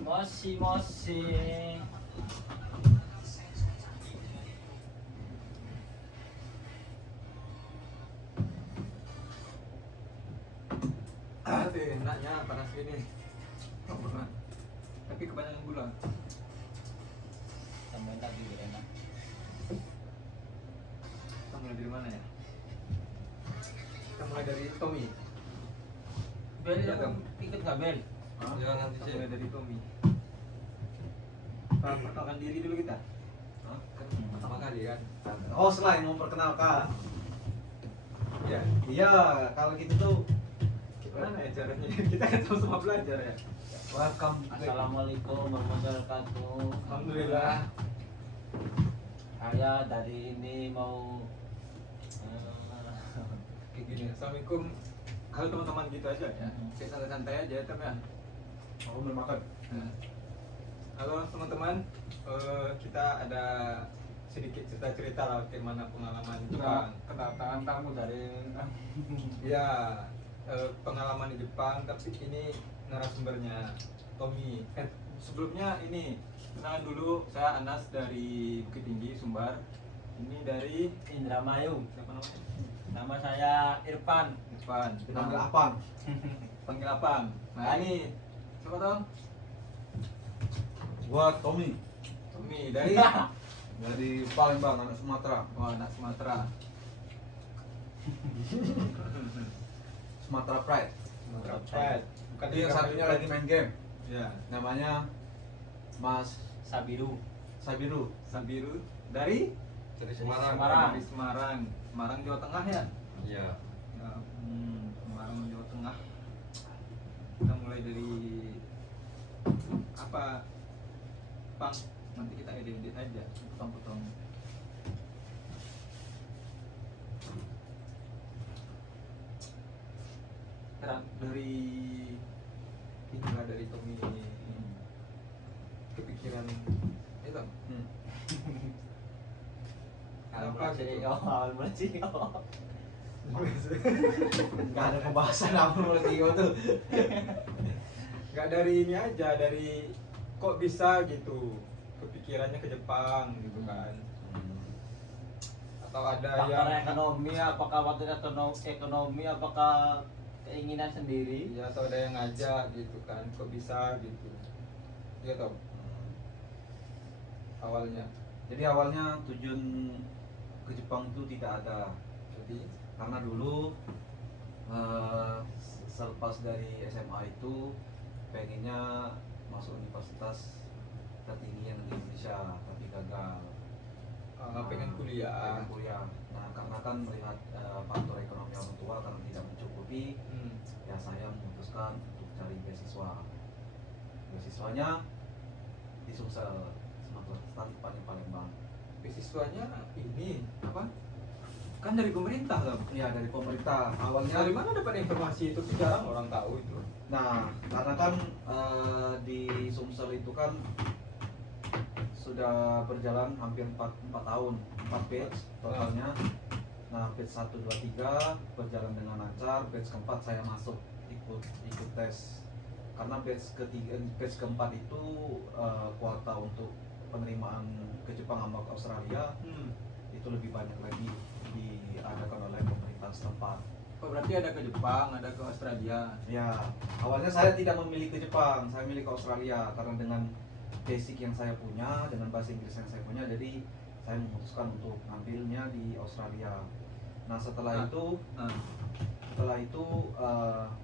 Moshi moshi. Enaknya panas gini. Tapi kebanyakan gula. Tambahin lagi biar enak. Kita mulai dari mana ya? Kita mulai dari Tommy. Bel, Iya, Tom. ikut nggak Bel? Ya nanti saya mulai dari Tommy. Perkenalkan diri dulu kita. Kan pertama kali kan. Oh, selain memperkenalkan. Ya. Iya, kalau gitu tuh Gimana ya caranya? Kita kan sama-sama belajar ya. welcome. Assalamualaikum warahmatullahi wabarakatuh. Alhamdulillah. Saya dari ini mau Kayak gini. Assalamualaikum. Halo teman-teman gitu aja ya. Kayak santai-santai aja ya, Tem ya. Aku belum makan. Halo teman-teman. Kita ada sedikit cerita-cerita lah bagaimana pengalaman Jepang. kedatangan tamu dari Ya, pengalaman di Jepang, tapi ini narasumbernya Tommy. Sebelumnya ini kenalan dulu, saya Anas dari Bukit Tinggi, Sumbar. Ini dari Indramayu. siapa namanya? Nama saya Irfan. Irfan. Panggil apaan? Panggil Apang. Nah ini siapa Tom? Gua Tommy Tommy dari dari Palembang, anak Sumatera. oh, anak Sumatera. Sumatera Pride. Sumatera Pride. Bukan Jadi yang satunya lagi main game. Ya, Namanya Mas Sabiru. Sabiru. Sabiru dari Semarang. Dari Semarang. Semarang Jawa Tengah ya. Iya. Ya, Semarang Jawa Tengah. Kita mulai dari apa? Pang, nanti kita edit aja, potong-potong. Dari inilah dari Tommy kepikiran itu apa Jadi gitu? awal mulai sini. Gak ada pembahasan apa menurut Tio tuh. Nggak dari ini aja, dari kok bisa gitu kepikirannya ke Jepang gitu kan, atau ada Faktor yang ekonomi, apakah waktu ekonomi, apakah keinginan sendiri? ya, atau ada yang ngajak gitu kan, kok bisa gitu ya Tom awalnya. Jadi awalnya tujuan ke Jepang itu tidak ada. Jadi Karena dulu selepas dari SMA itu pengennya masuk universitas tertinggi yang di Indonesia, tapi gagal. pengen kuliah. Pengen kuliah. Nah, karena kan melihat faktor ekonomi orang tua karena tidak mencukupi, ya saya memutuskan untuk cari beasiswa. Beasiswanya di Sumsel, Sumatera Selatan, tepatnya Palembang. Beasiswanya ini apa, kan dari pemerintah loh. Ya, dari pemerintah. Awalnya Dari mana dapat informasi itu tuh, jarang orang tahu itu. Nah, karena kan di Sumsel itu kan sudah berjalan hampir 4 tahun, 4 batch totalnya. Nah, batch 1, 2, 3 berjalan dengan lancar, batch keempat saya masuk ikut tes. Karena batch ketiga, batch keempat itu kuota untuk penerimaan ke Jepang sama ke Australia itu lebih banyak lagi diadakan oleh pemerintah setempat. Oh, berarti ada ke Jepang, ada ke Australia. Ya, awalnya saya tidak memilih ke Jepang, saya milih ke Australia karena dengan basic yang saya punya, dengan bahasa Inggris yang saya punya, jadi saya memutuskan untuk ngambilnya di Australia. Nah, setelah itu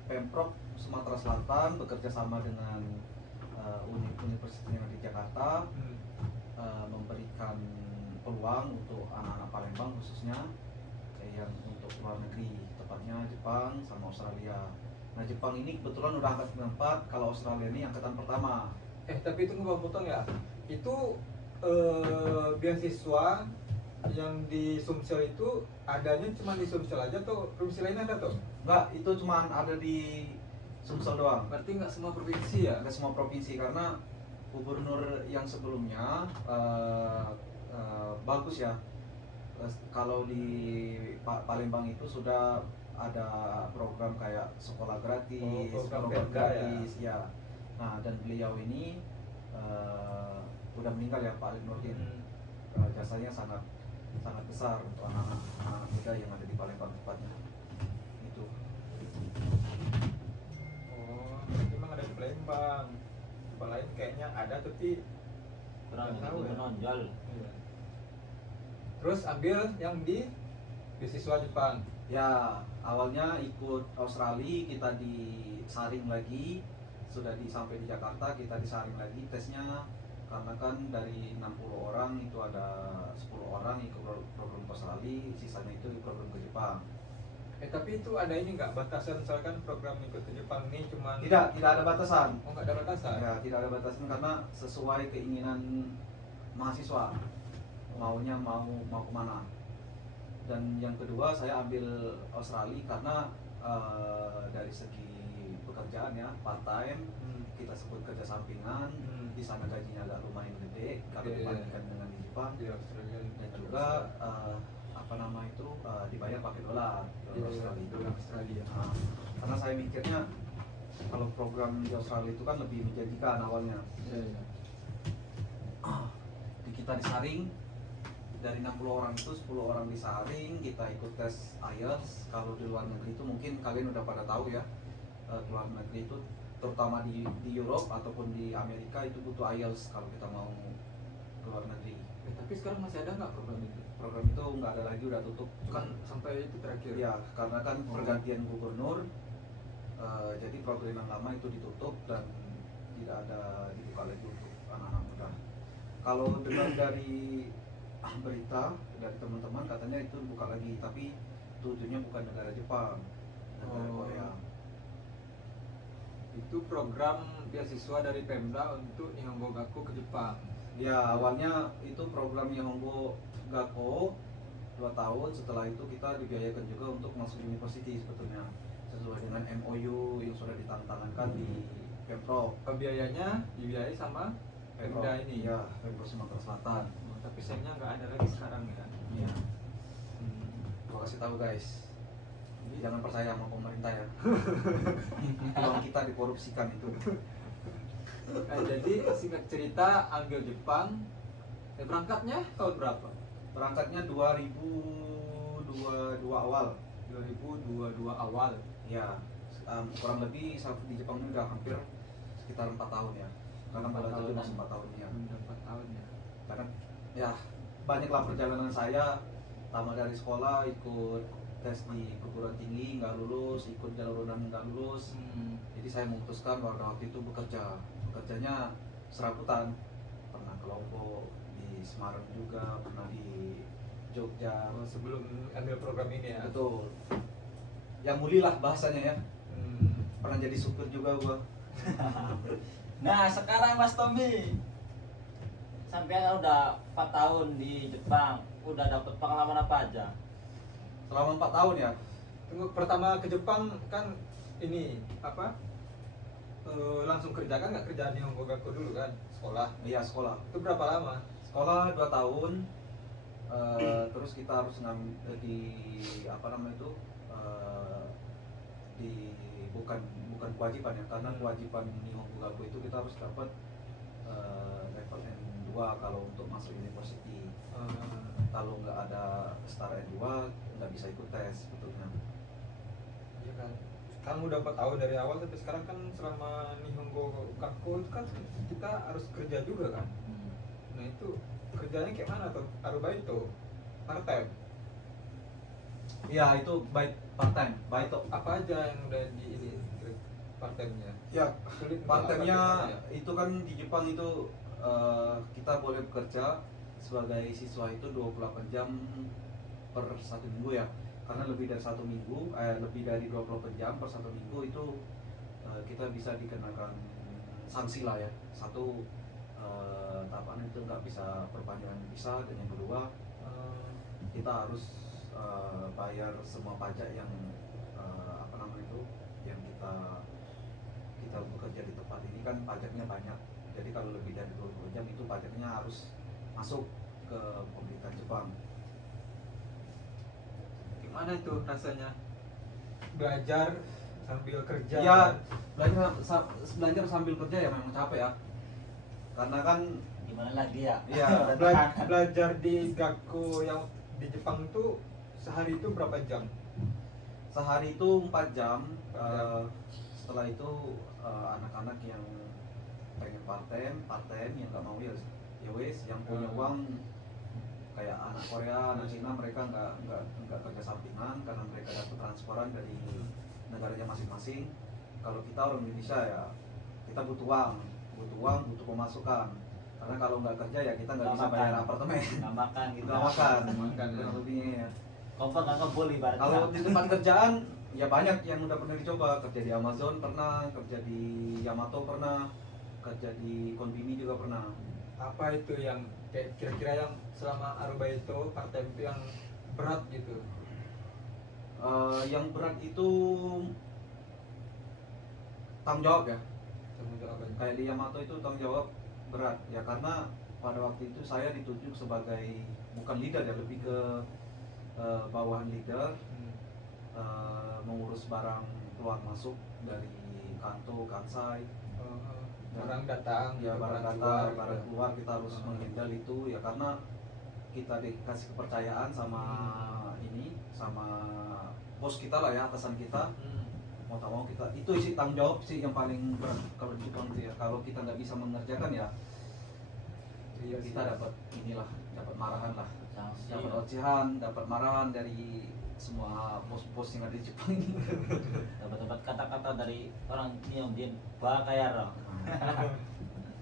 Pemprov Sumatera Selatan bekerja sama dengan universitas yang ada di Jakarta memberikan peluang untuk anak-anak Palembang khususnya yang untuk luar negeri, tepatnya Jepang sama Australia. Nah, Jepang ini kebetulan udah angkat 94, kalau Australia ini angkatan pertama. Tapi itu nggak potong ya. Itu beasiswa yang di Sumsel itu adanya cuma di Sumsel aja tuh, provinsi lain ada tuh? Enggak, itu cuma ada di Sumsel doang. Berarti nggak semua provinsi ya? Nggak semua provinsi, karena gubernur yang sebelumnya bagus ya. Kalau di Palembang itu sudah ada program kayak sekolah gratis, program program Perda gratis ya. Nah, dan beliau ini udah meninggal ya, Pak Nurdin. Jasanya sangat sangat besar untuk anak-anak muda yang ada di Palembang tepatnya. Itu. Oh, memang ada di Palembang. Tempat lain kayaknya ada tapi Kurang nggak tahu itu ya. menonjol. Iya. Terus ambil yang di beasiswa Jepang. Ya, awalnya ikut Australia, kita disaring lagi, sudah sampai di Jakarta kita disaring lagi tesnya, karena kan dari 60 orang itu ada 10 orang ikut program ke Australia, sisanya itu program ke Jepang. Tapi itu ada ini nggak batasan, misalkan program ikut ke Jepang ini cuman Tidak ada batasan. Oh, nggak ada batasan. Ya, tidak ada batasan karena sesuai keinginan mahasiswa maunya mau kemana. Dan yang kedua saya ambil Australia karena dari segi pekerjaan ya, part time, kita sebut kerja sampingan. Di sana gajinya agak lumayan gede kalau dibandingkan dengan di Jepang. Di Australia Dan juga dibayar pakai dolar Australia. Dolar Australia. Nah, karena saya mikirnya kalau program di Australia itu kan lebih menjanjikan awalnya. Iya. Kita disaring dari 60 orang itu 10 orang disaring, kita ikut tes IELTS. Kalau di luar negeri itu mungkin kalian udah pada tahu ya, di luar negeri itu terutama di Europe ataupun di Amerika itu butuh IELTS kalau kita mau ke luar negeri. Tapi sekarang masih ada nggak program itu? Program itu nggak ada lagi, udah tutup Kan sampai itu terakhir. ya, karena kan pergantian gubernur, jadi program yang lama itu ditutup dan tidak ada dibuka lagi untuk anak-anak muda. Kalau dengar dari berita dari teman-teman katanya itu buka lagi, tapi tujuannya bukan negara Jepang, negara Korea. Itu program beasiswa dari Pemda untuk Nihongo Gaku ke Jepang. Ya, awalnya itu program Nihongo Gakko 2 tahun, setelah itu kita dibiayakan juga untuk masuk university sebetulnya sesuai dengan MOU yang sudah ditandatangani di Pemprov. Biayanya dibiayai sama Pemda ini. Ya, Pemprov Sumatera Selatan. Tapi sayangnya nggak ada lagi sekarang ya. Iya. Gua kasih tahu guys, jangan percaya sama pemerintah ya. Uang kita dikorupsikan itu. Jadi singkat cerita ambil Jepang. Berangkatnya tahun berapa? Berangkatnya 2022 awal. 2022 awal. Ya, kurang lebih di Jepang ini udah hampir sekitar 4 tahun ya. Karena pada itu masih 4 tahun ya. 4 tahun ya. Karena ya banyaklah perjalanan saya, pertama dari sekolah ikut tes di perguruan tinggi nggak lulus, ikut jalur undangan nggak lulus. Jadi saya memutuskan waktu itu bekerjanya serabutan, pernah ke Lombok, di Semarang juga, pernah di Jogja. Sebelum ambil program ini ya. Betul, yang muli lah bahasanya ya. Pernah jadi supir juga gua. Nah sekarang Mas Tommy, sampai kan udah 4 tahun di Jepang, udah dapat pengalaman apa aja? Selama 4 tahun ya. Tunggu, pertama ke Jepang kan ini apa? Langsung kerja kan, nggak kerja di Nihongo Gaku dulu kan? Sekolah. Iya, sekolah. Itu berapa lama? Sekolah 2 tahun. Terus kita harus di apa namanya itu, di bukan kewajiban ya, karena kewajiban Nihongo Gaku itu kita harus dapat level N2 kalau untuk masuk university. Kalau nggak ada setara N2 nggak bisa ikut tes sebetulnya. Iya kan. Kamu udah 4 tahun dari awal sampai sekarang kan, selama Nihongo Gaku itu kan kita harus kerja juga kan. Nah itu kerjanya kayak mana tuh? Arubaito, part time. Iya, itu baik part time, baik tuh. Apa aja yang udah di ini part time-nya? Ya, Sulit part time-nya gimana ya? itu kan di Jepang itu kita boleh bekerja sebagai siswa itu 28 jam per 1 minggu ya. Karena lebih dari 1 minggu, lebih dari 28 jam per 1 minggu itu kita bisa dikenakan sanksi lah ya. Satu, tahapan itu nggak bisa perpanjangan visa, dan yang kedua kita harus bayar semua pajak yang apa namanya itu, yang kita bekerja di tempat ini kan pajaknya banyak. Jadi kalau lebih dari 20 jam itu pajaknya harus masuk ke pemerintah Jepang. Gimana itu rasanya belajar sambil kerja? Ya, kan? belajar sambil kerja ya memang capek ya, karena kan Gimana lagi ya? ya Belajar di Gakko yang di Jepang itu sehari itu berapa jam? sehari itu 4 jam. Setelah itu anak-anak yang pengen part-time yang nggak mau ya wes, yang punya uang kayak anak Korea, anak Cina, mereka nggak kerja sampingan karena mereka dapat transferan dari negaranya masing-masing. Kalau kita orang Indonesia ya kita butuh uang, butuh pemasukan. Karena kalau nggak kerja ya kita nggak bisa bayar apartemen, Nggak makan gitu. nggak makan, Makan, ya. kurang lebihnya ya. Kompor nggak ngebul ibaratnya. Kalau di tempat kerjaan ya banyak yang udah pernah dicoba, kerja di Amazon pernah, kerja di Yamato pernah, kerja di Konbini juga pernah. Apa itu yang kayak kira-kira yang selama Aruba itu part time itu yang berat gitu? Yang berat itu tanggung jawab ya. Tanggung jawab apa? Kayak di Yamato itu tanggung jawab berat ya, karena pada waktu itu saya ditunjuk sebagai bukan leader ya, lebih ke bawahan leader, mengurus barang keluar masuk dari Kanto, Kansai. Barang datang, Ya gitu, barang keluar, datang, barang gitu. keluar kita harus menghandle itu ya, karena kita dikasih kepercayaan sama ini, sama bos kita lah ya, atasan kita. Mau tak mau kita itu isi tanggung jawab sih yang paling berat kalau di Jepang itu ya. Kalau kita nggak bisa mengerjakan ya Iya kita sih. dapat inilah, dapat marahan lah, Sanksi. dapat ocehan, dapat marahan dari semua bos-bos yang ada di Jepang ini. Dapat kata-kata dari orang yang dia bakayar.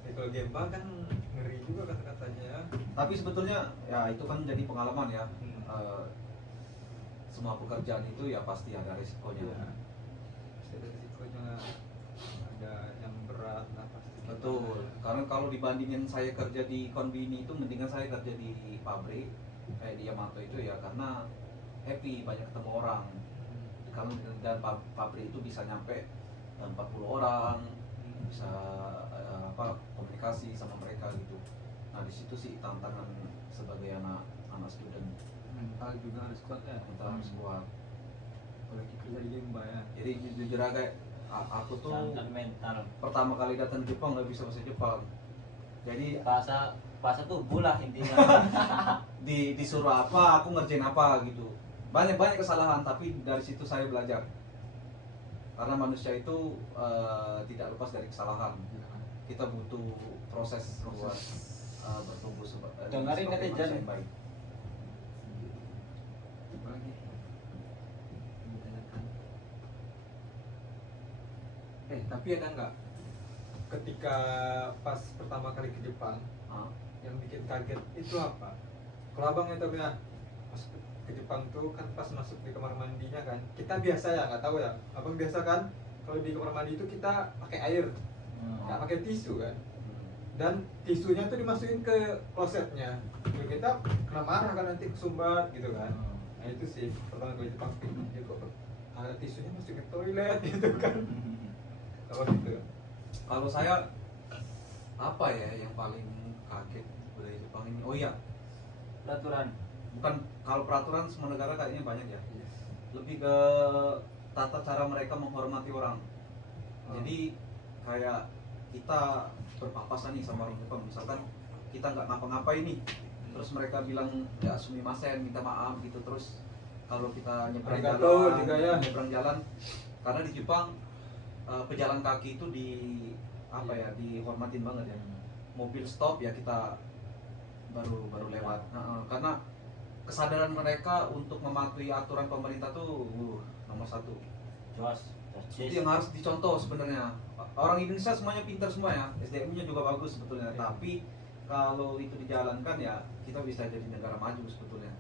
Ya, kalau Gemba kan ngeri juga kata-katanya ya. Tapi sebetulnya ya itu kan jadi pengalaman ya. Hmm. Semua pekerjaan itu ya pasti ada resikonya. Iya. Pasti ada risikonya, ada yang berat lah pasti. Betul. Karena kalau dibandingin saya kerja di Konbini itu mendingan saya kerja di pabrik kayak di Yamato itu ya, karena happy, banyak ketemu orang. Kalau dan pabrik itu bisa nyampe 40 orang, bisa komunikasi sama mereka gitu. Nah di situ sih tantangan sebagai anak student, Mental juga harus kuat ya. kita harus kuat. Apalagi kerja di Gemba ya. Jadi jujur aja aku tuh Sangat mental. pertama kali datang ke Jepang nggak bisa bahasa Jepang. Jadi Bahasa tuh bulah intinya. disuruh apa aku ngerjain apa gitu, banyak kesalahan, tapi dari situ saya belajar karena manusia itu tidak lepas dari kesalahan. Kita butuh proses buat bertumbuh Dengerin sebagai kata manusia Jan. yang baik. Apalagi ditanyakan. Tapi ada nggak ketika pas pertama kali ke Jepang Hah? yang bikin kaget itu apa? Kalau abang itu ya pas ke Jepang tuh kan pas masuk di kamar mandinya kan kita biasa ya, nggak tahu ya abang biasa kan kalau di kamar mandi itu kita pakai air nggak pakai tisu kan, dan tisunya tuh dimasukin ke klosetnya. Ya kita kena marah kan, nanti kesumbat gitu kan. Nah itu sih pertama kali Jepang ya kok ada tisunya masuk ke toilet gitu kan. Apa gitu? Kalau saya apa ya yang paling kaget budaya Jepang ini, oh iya, Peraturan. bukan, kalau peraturan semua negara kayaknya banyak ya, lebih ke tata cara mereka menghormati orang. Jadi kayak kita berpapasan nih sama orang Jepang, misalkan kita nggak ngapa-ngapain nih, terus mereka bilang ya sumimasen, minta maaf gitu. Terus kalau kita nyebrang Arigato jalan, juga ya. nyebrang jalan, karena di Jepang pejalan kaki itu dihormatin banget ya. Mobil stop ya kita baru lewat. Karena kesadaran mereka untuk mematuhi aturan pemerintah tuh nomor satu. Jos. Itu yang harus dicontoh sebenarnya. Orang Indonesia semuanya pintar semua ya, SDM-nya juga bagus sebetulnya. Iya. Tapi kalau itu dijalankan ya kita bisa jadi negara maju sebetulnya.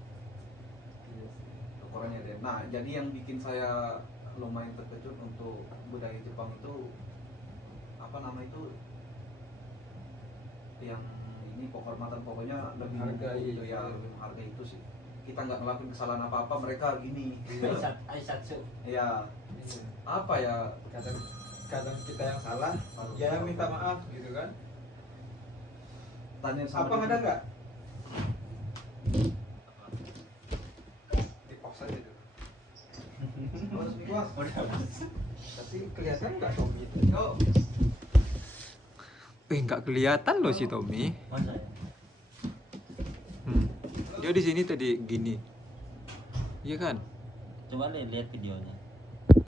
Ukurannya deh. Nah, jadi yang bikin saya lumayan terkejut untuk budaya Jepang itu apa nama itu, yang ini penghormatan, pokoknya lebih Menghargai. itu ya, lebih menghargai itu sih. Kita nggak ngelakuin kesalahan apa-apa, mereka gini. Aisatsu. Ya, apa ya, Kadang kita yang salah, ya minta maaf gitu kan. tanya sama Abang dia. ada nggak? Di pause aja dulu. Harus mikwas. Udah. Tapi kelihatan nggak Tommy itu? Yuk. Nggak kelihatan loh si Tommy. Masa ya? Dia di sini tadi gini. Iya kan? Coba lihat videonya.